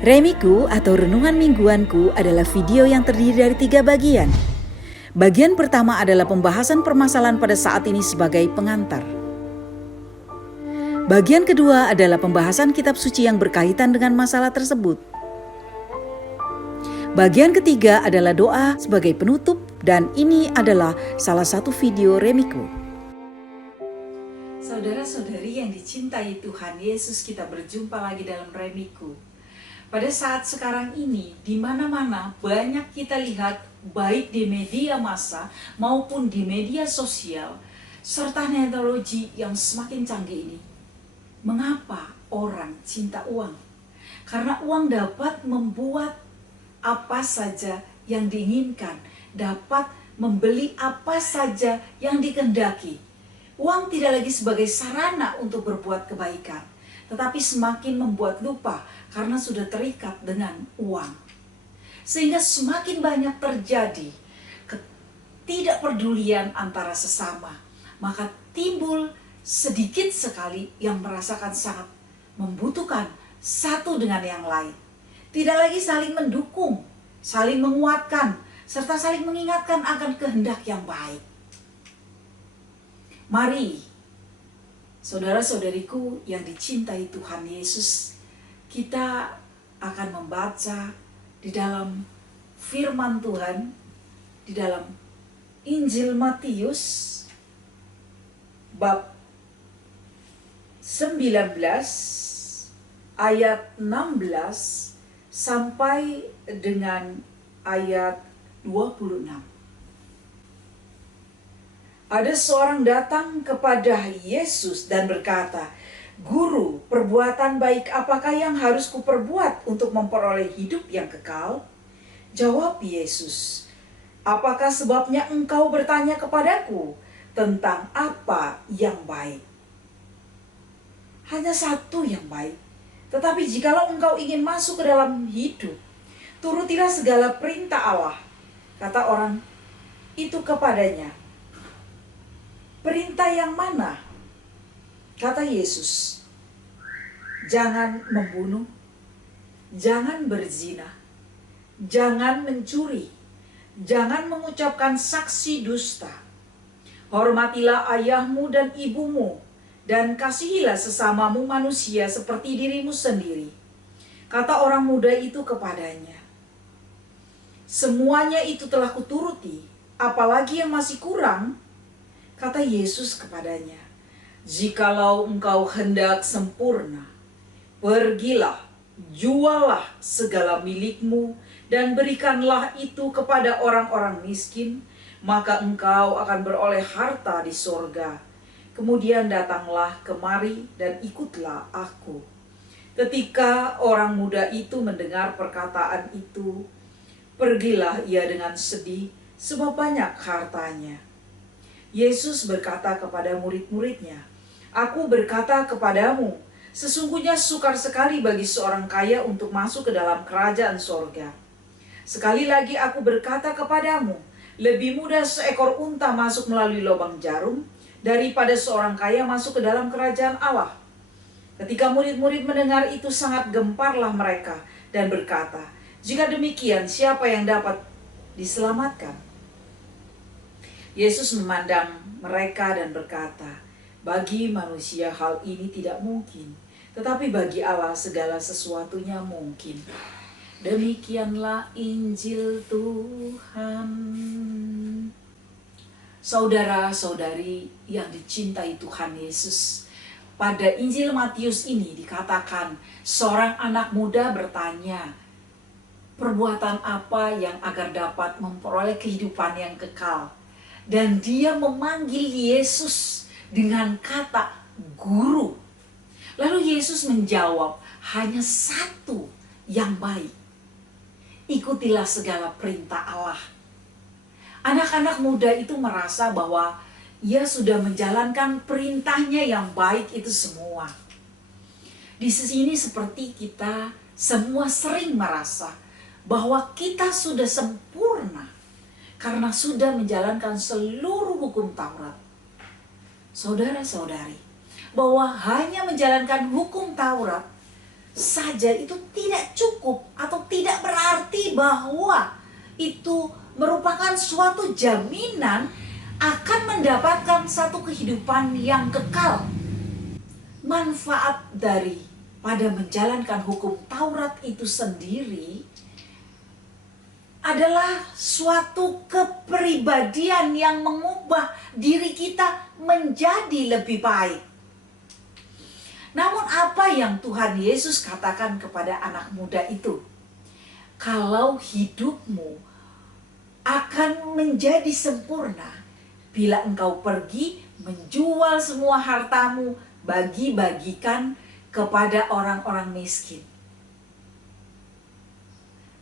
Remiku atau Renungan Mingguanku adalah video yang terdiri dari 3 bagian. Bagian pertama adalah pembahasan permasalahan pada saat ini sebagai pengantar. Bagian kedua adalah pembahasan kitab suci yang berkaitan dengan masalah tersebut. Bagian ketiga adalah doa sebagai penutup, dan ini adalah salah satu video Remiku. Saudara-saudari yang dicintai Tuhan Yesus, kita berjumpa lagi dalam Remiku. Pada saat sekarang ini, di mana-mana banyak kita lihat, baik di media massa maupun di media sosial, serta teknologi yang semakin canggih ini. Mengapa orang cinta uang? Karena uang dapat membuat apa saja yang diinginkan, dapat membeli apa saja yang dikehendaki. Uang tidak lagi sebagai sarana untuk berbuat kebaikan, tetapi semakin membuat lupa karena sudah terikat dengan uang. Sehingga semakin banyak terjadi ketidakpedulian antara sesama, maka timbul sedikit sekali yang merasakan sangat membutuhkan satu dengan yang lain. Tidak lagi saling mendukung, saling menguatkan, serta saling mengingatkan akan kehendak yang baik. Mari, saudara-saudariku yang dicintai Tuhan Yesus, kita akan membaca di dalam firman Tuhan, di dalam Injil Matius bab 19 ayat 16 sampai dengan ayat 26. Ada seorang datang kepada Yesus dan berkata, "Guru, perbuatan baik apakah yang harus kuperbuat untuk memperoleh hidup yang kekal?" Jawab Yesus, "Apakah sebabnya engkau bertanya kepadaku tentang apa yang baik? Hanya satu yang baik. Tetapi jikalau engkau ingin masuk ke dalam hidup, turutilah segala perintah Allah." Kata orang itu kepadanya, "Perintah yang mana?" Kata Yesus, "Jangan membunuh, jangan berzina, jangan mencuri, jangan mengucapkan saksi dusta. Hormatilah ayahmu dan ibumu, dan kasihilah sesamamu manusia seperti dirimu sendiri." Kata orang muda itu kepadanya, "Semuanya itu telah kuturuti, apalagi yang masih kurang?" Kata Yesus kepadanya, "Jikalau engkau hendak sempurna, pergilah, jualah segala milikmu dan berikanlah itu kepada orang-orang miskin, maka engkau akan beroleh harta di sorga. Kemudian datanglah kemari dan ikutlah aku." Ketika orang muda itu mendengar perkataan itu, pergilah ia dengan sedih sebab banyak hartanya. Yesus berkata kepada murid-muridnya, "Aku berkata kepadamu, sesungguhnya sukar sekali bagi seorang kaya untuk masuk ke dalam kerajaan sorga. Sekali lagi aku berkata kepadamu, lebih mudah seekor unta masuk melalui lubang jarum daripada seorang kaya masuk ke dalam kerajaan Allah." Ketika murid-murid mendengar itu, sangat gemparlah mereka dan berkata, "Jika demikian, siapa yang dapat diselamatkan?" Yesus memandang mereka dan berkata, "Bagi manusia hal ini tidak mungkin, tetapi bagi Allah segala sesuatunya mungkin." Demikianlah Injil Tuhan. Saudara-saudari yang dicintai Tuhan Yesus, pada Injil Matius ini dikatakan seorang anak muda bertanya, perbuatan apa yang agar dapat memperoleh kehidupan yang kekal? Dan dia memanggil Yesus dengan kata guru. Lalu Yesus menjawab, hanya satu yang baik. Ikutilah segala perintah Allah. Anak-anak muda itu merasa bahwa ia sudah menjalankan perintahnya yang baik itu semua. Di sini seperti kita semua sering merasa bahwa kita sudah sempurna karena sudah menjalankan seluruh hukum Taurat. Saudara-saudari, bahwa hanya menjalankan hukum Taurat saja itu tidak cukup atau tidak berarti bahwa itu merupakan suatu jaminan akan mendapatkan satu kehidupan yang kekal. Manfaat pada menjalankan hukum Taurat itu sendiri adalah suatu kepribadian yang mengubah diri kita menjadi lebih baik. Namun apa yang Tuhan Yesus katakan kepada anak muda itu? Kalau hidupmu akan menjadi sempurna bila engkau pergi menjual semua hartamu, bagi-bagikan kepada orang-orang miskin.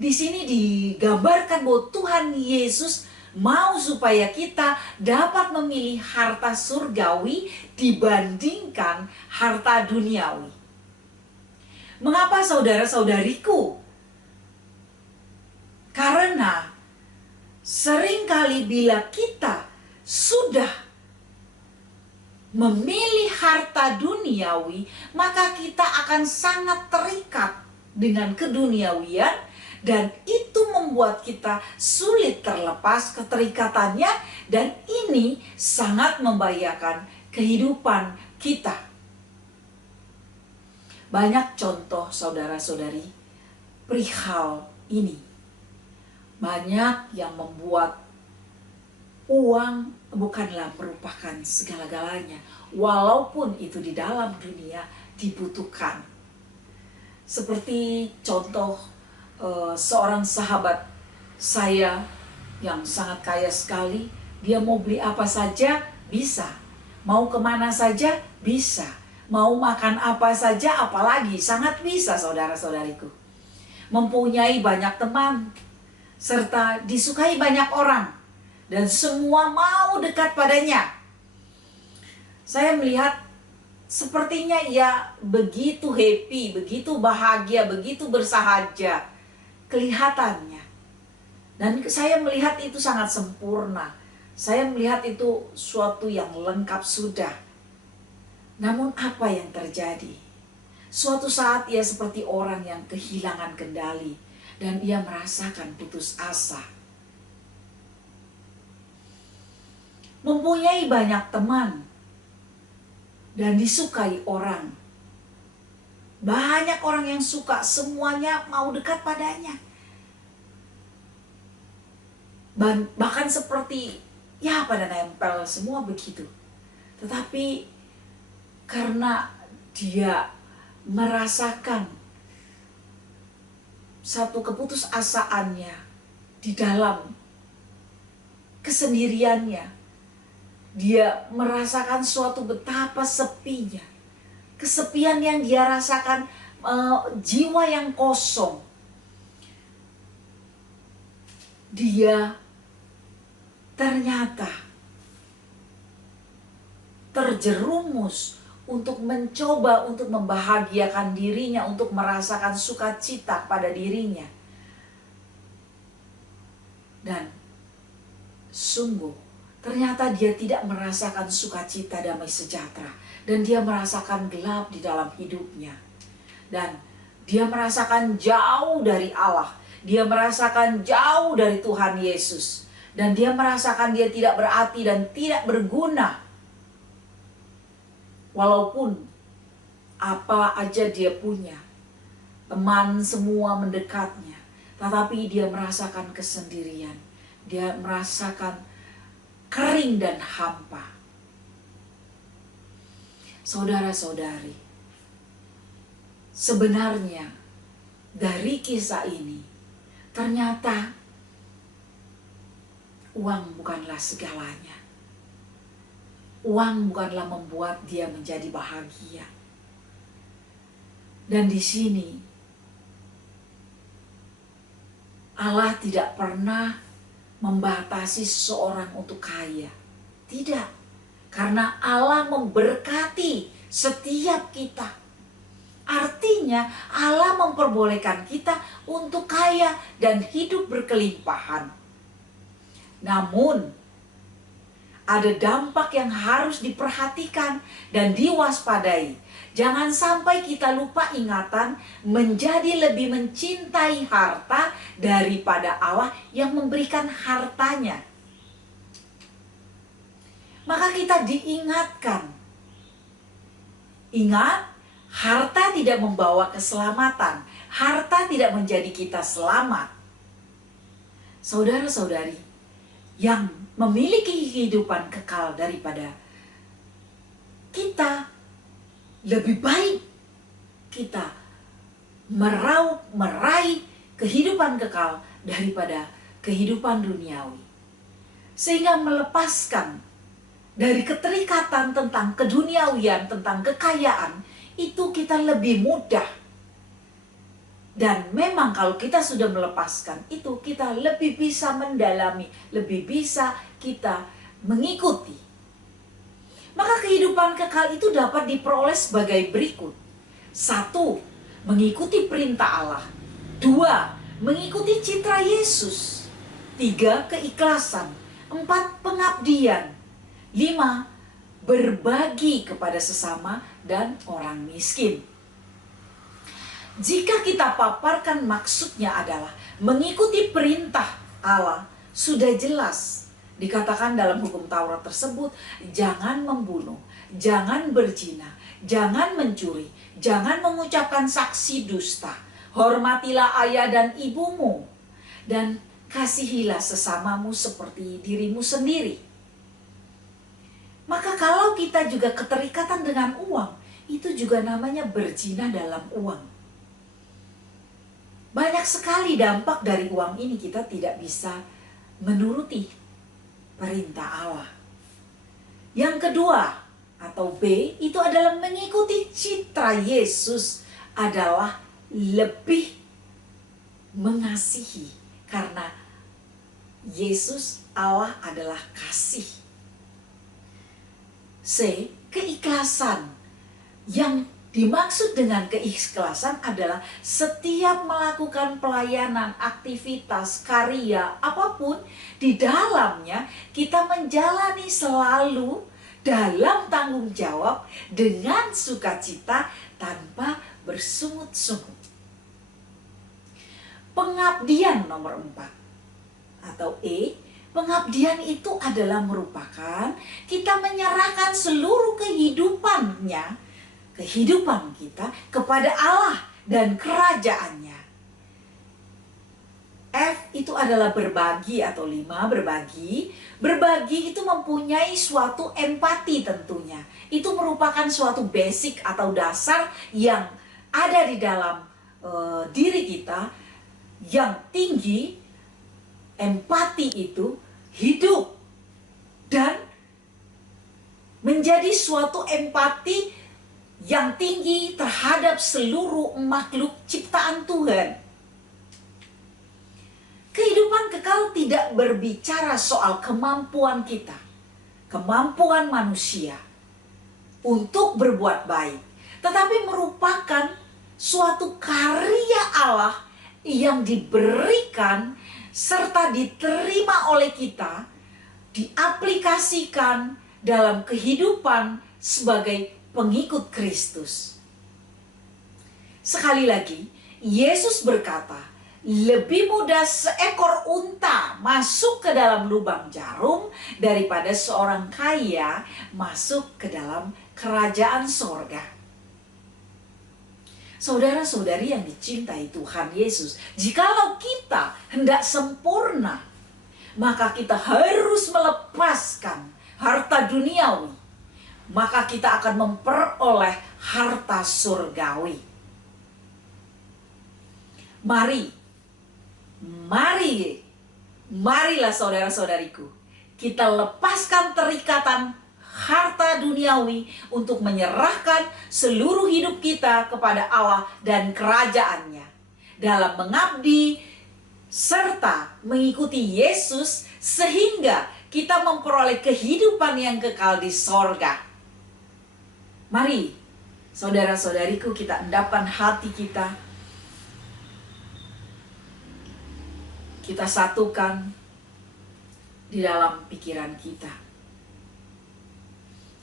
Di sini digambarkan bahwa Tuhan Yesus mau supaya kita dapat memilih harta surgawi dibandingkan harta duniawi. Mengapa saudara-saudariku? Karena seringkali bila kita sudah memilih harta duniawi, maka kita akan sangat terikat dengan keduniawian, dan itu membuat kita sulit terlepas keterikatannya, dan ini sangat membahayakan kehidupan kita. Banyak contoh saudara-saudari perihal ini. Banyak yang membuat uang bukanlah merupakan segala-galanya, walaupun itu di dalam dunia dibutuhkan. Seperti contoh seorang sahabat saya yang sangat kaya sekali, dia mau beli apa saja bisa, mau kemana saja bisa, mau makan apa saja apalagi sangat bisa, saudara-saudariku. Mempunyai banyak teman, serta disukai banyak orang, dan semua mau dekat padanya. Saya melihat sepertinya ia begitu happy, begitu bahagia, begitu bersahaja kelihatannya. Dan saya melihat itu sangat sempurna. Saya melihat itu suatu yang lengkap sudah. Namun apa yang terjadi? Suatu saat ia seperti orang yang kehilangan kendali dan ia merasakan putus asa. Mempunyai banyak teman dan disukai orang. Banyak orang yang suka, semuanya mau dekat padanya. Bahkan seperti ya pada nempel semua begitu. Tetapi karena dia merasakan satu keputusasaannya di dalam kesendiriannya, dia merasakan suatu betapa sepinya. Kesepian yang dia rasakan, jiwa yang kosong. Dia ternyata terjerumus untuk mencoba untuk membahagiakan dirinya, untuk merasakan sukacita pada dirinya. Dan sungguh ternyata dia tidak merasakan sukacita, damai sejahtera. Dan dia merasakan gelap di dalam hidupnya. Dan dia merasakan jauh dari Allah. Dia merasakan jauh dari Tuhan Yesus. Dan dia merasakan dia tidak berarti dan tidak berguna. Walaupun apa aja dia punya, teman semua mendekatnya, tetapi dia merasakan kesendirian. Dia merasakan kering dan hampa. Saudara-saudari, sebenarnya dari kisah ini ternyata uang bukanlah segalanya. Uang bukanlah membuat dia menjadi bahagia. Dan di sini Allah tidak pernah membatasi seseorang untuk kaya. Tidak. Karena Allah memberkati setiap kita. Artinya Allah memperbolehkan kita untuk kaya dan hidup berkelimpahan. Namun ada dampak yang harus diperhatikan dan diwaspadai. Jangan sampai kita lupa ingatan menjadi lebih mencintai harta daripada Allah yang memberikan hartanya. Maka kita diingatkan. Ingat, harta tidak membawa keselamatan. Harta tidak menjadi kita selamat. Saudara-saudari yang memiliki kehidupan kekal daripada kita, lebih baik kita meraih kehidupan kekal daripada kehidupan duniawi. Sehingga melepaskan dari keterikatan tentang keduniawian, tentang kekayaan, itu kita lebih mudah. Dan memang kalau kita sudah melepaskan itu, kita lebih bisa mendalami, lebih bisa kita mengikuti. Maka kehidupan kekal itu dapat diperoleh sebagai berikut. 1. Mengikuti perintah Allah. 2. Mengikuti citra Yesus. 3. Keikhlasan. 4. Pengabdian. 5. Berbagi kepada sesama dan orang miskin. Jika kita paparkan maksudnya adalah mengikuti perintah Allah, sudah jelas dikatakan dalam hukum Taurat tersebut, jangan membunuh, jangan berzina, jangan mencuri, jangan mengucapkan saksi dusta, hormatilah ayah dan ibumu, dan kasihilah sesamamu seperti dirimu sendiri. Maka kalau kita juga keterikatan dengan uang, itu juga namanya berzina dalam uang. Banyak sekali dampak dari uang ini, kita tidak bisa menuruti perintah Allah. Yang kedua atau B itu adalah mengikuti citra Yesus, adalah lebih mengasihi, karena Yesus Allah adalah kasih. C. Keikhlasan. Yang dimaksud dengan keikhlasan adalah setiap melakukan pelayanan, aktivitas, karya, apapun, di dalamnya kita menjalani selalu dalam tanggung jawab dengan sukacita tanpa bersungut-sungut. Pengabdian nomor 4 atau E. Pengabdian itu adalah merupakan kita menyerahkan seluruh kehidupan kita kepada Allah dan kerajaannya. F itu adalah berbagi atau 5, berbagi. Berbagi itu mempunyai suatu empati tentunya. Itu merupakan suatu basic atau dasar yang ada di dalam diri kita yang tinggi. Empati itu hidup dan menjadi suatu empati yang tinggi terhadap seluruh makhluk ciptaan Tuhan. Kehidupan kekal tidak berbicara soal kemampuan kita, kemampuan manusia untuk berbuat baik, tetapi merupakan suatu karya Allah yang diberikan serta diterima oleh kita, diaplikasikan dalam kehidupan sebagai pengikut Kristus. Sekali lagi, Yesus berkata, lebih mudah seekor unta masuk ke dalam lubang jarum daripada seorang kaya masuk ke dalam kerajaan sorga. Saudara-saudari yang dicintai Tuhan Yesus, jikalau kita hendak sempurna, maka kita harus melepaskan harta duniawi, maka kita akan memperoleh harta surgawi. Marilah saudara-saudariku, kita lepaskan terikatan harta duniawi untuk menyerahkan seluruh hidup kita kepada Allah dan kerajaannya dalam mengabdi serta mengikuti Yesus, sehingga kita memperoleh kehidupan yang kekal di sorga. Mari saudara-saudariku, kita endapkan hati kita, kita satukan di dalam pikiran kita.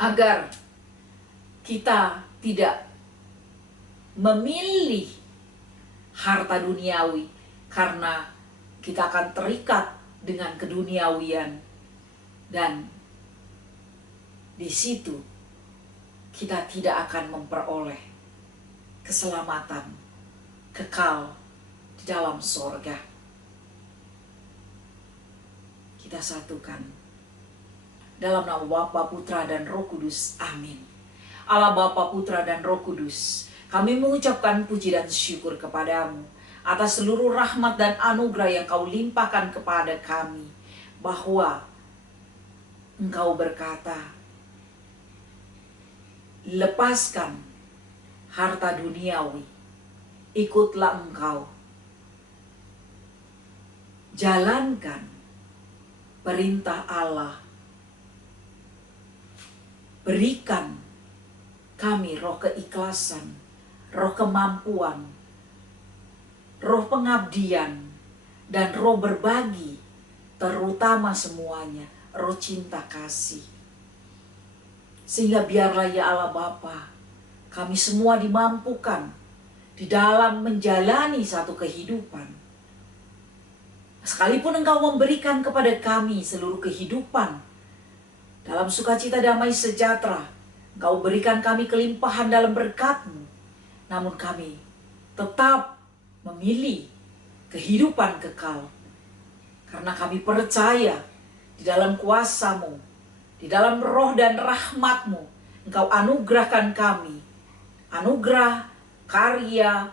agar kita tidak memilih harta duniawi, karena kita akan terikat dengan keduniawian, dan di situ kita tidak akan memperoleh keselamatan kekal di dalam sorga. Kita satukan dalam nama Bapa, Putra, dan Roh Kudus. Amin. Allah Bapa, Putra, dan Roh Kudus, kami mengucapkan puji dan syukur kepadamu atas seluruh rahmat dan anugerah yang kau limpahkan kepada kami, bahwa Engkau berkata, lepaskan harta duniawi, ikutlah engkau, jalankan perintah Allah, berikan kami roh keikhlasan, roh kemampuan, roh pengabdian, dan roh berbagi, terutama semuanya roh cinta kasih. Sehingga biarlah ya Allah Bapa, kami semua dimampukan di dalam menjalani satu kehidupan. Sekalipun Engkau memberikan kepada kami seluruh kehidupan dalam sukacita, damai, sejahtera, Engkau berikan kami kelimpahan dalam berkat-Mu, namun kami tetap memilih kehidupan kekal, karena kami percaya di dalam kuasa-Mu, di dalam roh dan rahmat-Mu, Engkau anugerahkan kami anugerah karya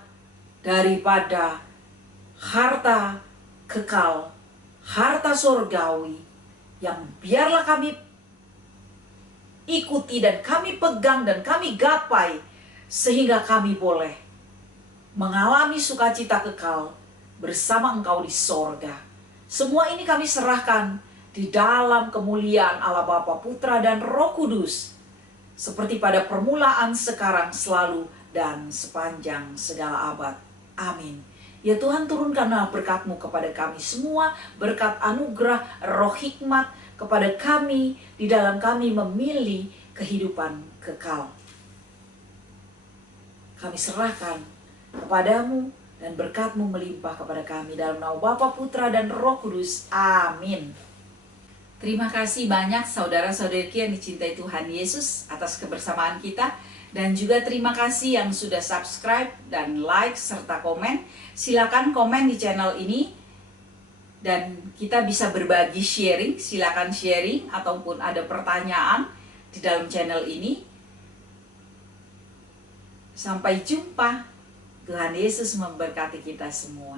daripada harta kekal, harta surgawi, yang biarlah kami ikuti dan kami pegang dan kami gapai, sehingga kami boleh mengalami sukacita kekal bersama Engkau di sorga. Semua ini kami serahkan di dalam kemuliaan Allah Bapa, Putra, dan Roh Kudus, seperti pada permulaan, sekarang, selalu, dan sepanjang segala abad. Amin. Ya Tuhan, turunkanlah berkat-Mu kepada kami semua, berkat anugerah, roh hikmat kepada kami, di dalam kami memilih kehidupan kekal. Kami serahkan kepadamu, dan berkat-Mu melimpah kepada kami, dalam nama Bapa, Putra, dan Roh Kudus. Amin. Terima kasih banyak saudara-saudariku yang dicintai Tuhan Yesus atas kebersamaan kita. Dan juga terima kasih yang sudah subscribe dan like serta komen. Silakan komen di channel ini. Dan kita bisa berbagi sharing. Silakan sharing ataupun ada pertanyaan di dalam channel ini. Sampai jumpa. Tuhan Yesus memberkati kita semua.